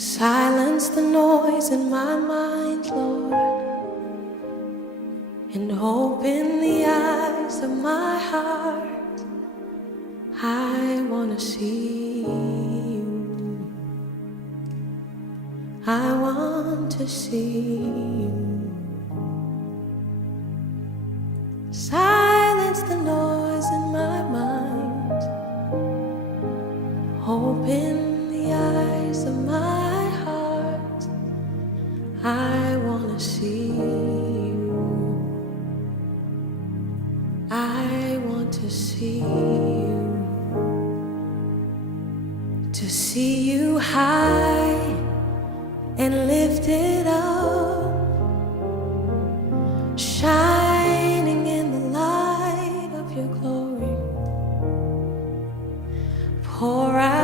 Silence the noise in my mind, Lord, and open the eyes of my heart. I want to see you. I want to see you. Silence the noise in my mind. Open the eyes of my heart. I want to see you. I want to see you. To see you high and lifted up, shining in the light of your glory. Pour out